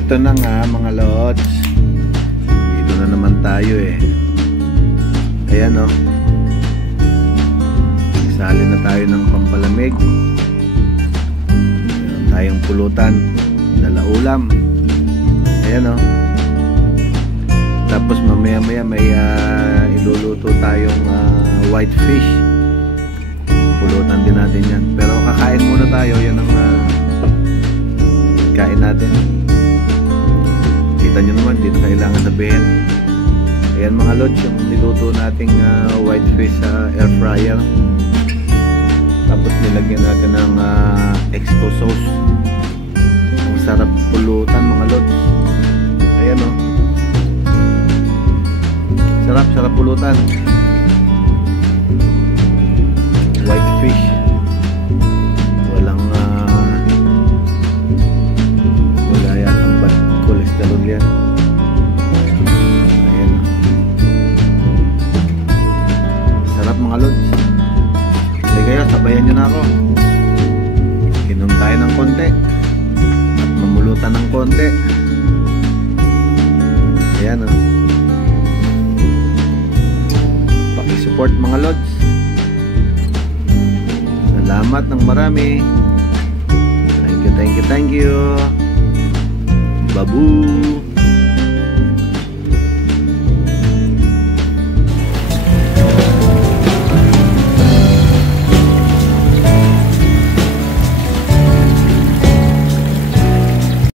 Ito na nga mga lods, dito na naman tayo ayan isali na tayo ng pampalamig. Meron tayong pulutan, dala ulam, ayan tapos mamaya may iluluto tayong white fish. Pulutan din natin yan, pero kakain muna tayo. Yan ang kain natin. Kita nyo naman, di na kailangan sabihin. Ayan mga lods, yung niluto nating white fish sa air fryer. Tapos nilagyan natin ng expo sauce. Ang sarap pulutan mga lods. Ayan sarap pulutan. White fish, wala yatang bad cholesterol yan. Ayan sarap mga lods. Hindi kayo, sabayan nyo na ako. Inom tayo ng konti at mamulutan ng konti. Ayan pakisupport mga lods. Salamat ng marami. Thank you. Babu.